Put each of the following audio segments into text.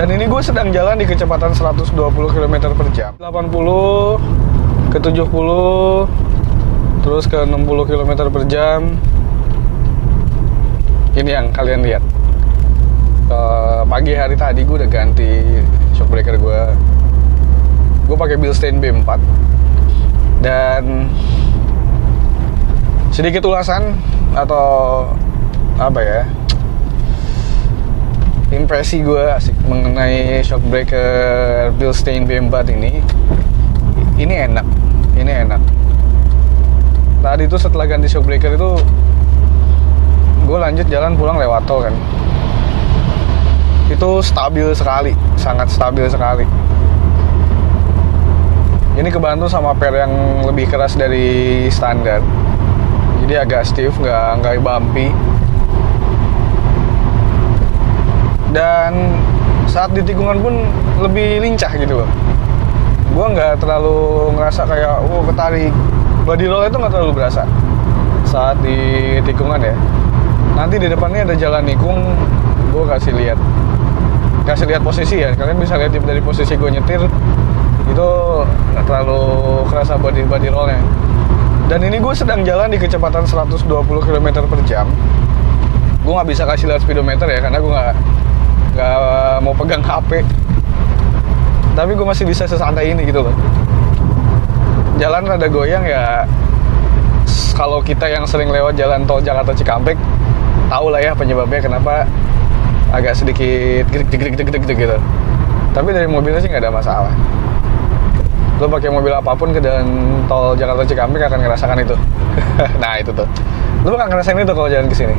Dan ini gue sedang jalan di kecepatan 120 km per jam, 80 ke 70 terus ke 60 km per jam. Ini yang kalian lihat. Pagi hari tadi gue udah ganti shock breaker gue. Gue pakai Bilstein B4. Dan sedikit ulasan atau apa ya, impresi gue asik mengenai shock breaker Bilstein B4 ini enak. Tadi itu setelah ganti shock breaker itu gue lanjut jalan pulang lewat tol kan. Itu stabil sekali, sangat stabil sekali. Ini kebantu sama per yang lebih keras dari standar, jadi agak stiff, nggak bumpy. Dan saat di tikungan pun lebih lincah gitu loh. Gue nggak terlalu ngerasa kayak ketarik. Body roll itu nggak terlalu berasa saat di tikungan ya. Nanti di depannya ada jalan nikung, gue kasih lihat posisi ya. Kalian bisa lihat dari posisi gue nyetir itu nggak terlalu kerasa body rollnya. Dan ini gue sedang jalan di kecepatan 120 km per jam. Gue nggak bisa kasih lihat speedometer ya, karena gue nggak mau pegang HP. Tapi gue masih bisa sesantai ini gitu loh. Jalan rada goyang ya. Kalau kita yang sering lewat jalan tol Jakarta Cikampek, tahu lah ya penyebabnya kenapa agak sedikit gedeg gitu. Tapi dari mobilnya sih nggak ada masalah. Lo pakai mobil apapun ke jalan tol Jakarta Cikampek akan ngerasakan itu. Nah itu tuh, lo akan ngerasain itu kalau jalan ke sini.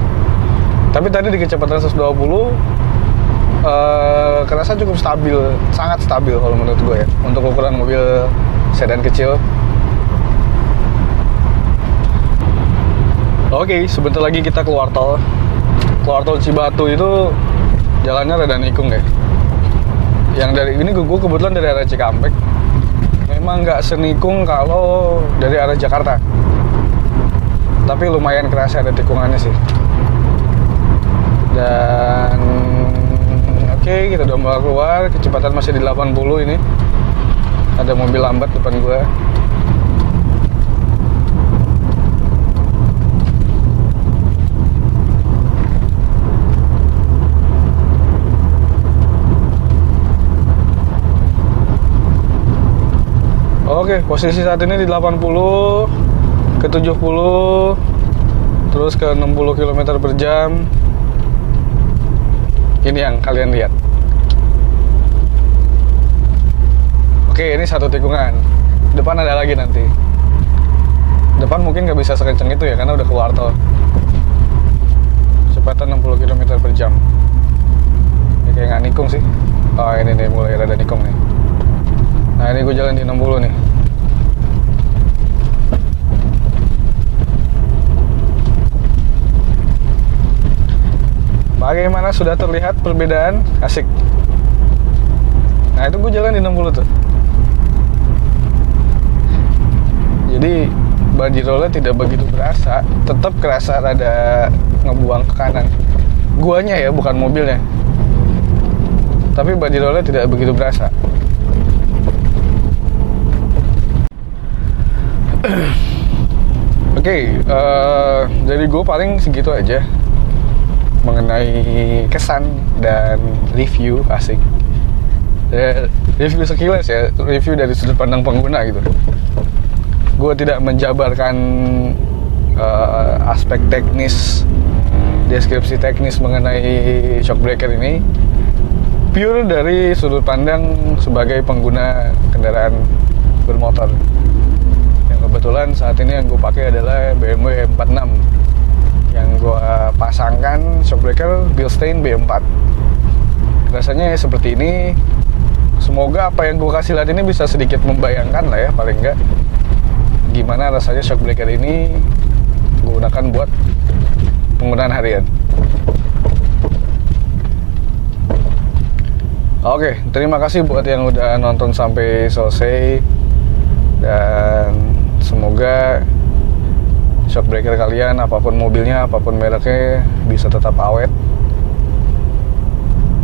Tapi tadi di kecepatan 120 kerasa cukup stabil, sangat stabil kalau menurut gue ya, untuk ukuran mobil sedan kecil. Oke, sebentar lagi kita keluar tol Cibatu. Itu jalannya rada nikung ya. Yang dari ini gue kebetulan dari arah Cikampek, memang nggak senikung kalau dari arah Jakarta, tapi lumayan kerasa ada tikungannya sih. Dan oke, kita udah mulai keluar, kecepatan masih di 80 ini. Ada mobil lambat depan gue. Oke, posisi saat ini di 80 ke 70 terus ke 60 km per jam. Ini yang kalian lihat. Oke, ini satu tikungan. Depan ada lagi nanti. Depan mungkin nggak bisa sekenceng itu ya, karena udah keluar tol. Kecepatan 60 km per jam. Ini kayak nggak nikung sih. Oh ini nih, mulai ada nikung nih. Nah ini gue jalan di 60 nih. Bagaimana, sudah terlihat perbedaan? Asik. Nah itu gue jalan di 60 tuh. Jadi body rollnya tidak begitu berasa. Tetap kerasa rada ngebuang ke kanan. Guanya ya, bukan mobilnya. Tapi body rollnya tidak begitu berasa. Oke, dari gue paling segitu aja mengenai kesan dan review. Asik. Review sekilas ya, review dari sudut pandang pengguna gitu. Gue tidak menjabarkan aspek teknis, deskripsi teknis mengenai shock breaker ini. Pure dari sudut pandang sebagai pengguna kendaraan bermotor. Kebetulan saat ini yang gue pakai adalah BMW M46 yang gue pasangkan shock breaker Bilstein B4. Rasanya seperti ini. Semoga apa yang gue kasih lihat ini bisa sedikit membayangkan lah ya, paling enggak gimana rasanya shock breaker ini gue gunakan buat penggunaan harian. Oke, terima kasih buat yang udah nonton sampai selesai. Dan semoga shock breaker kalian, apapun mobilnya, apapun mereknya, bisa tetap awet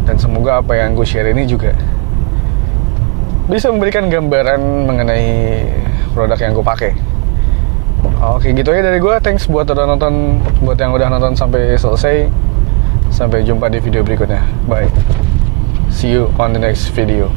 Dan semoga apa yang gue share ini juga bisa memberikan gambaran mengenai produk yang gue pakai. Oke, gitu aja dari gue. Thanks buat yang udah nonton sampai selesai. Sampai jumpa di video berikutnya. Bye. See you on the next video.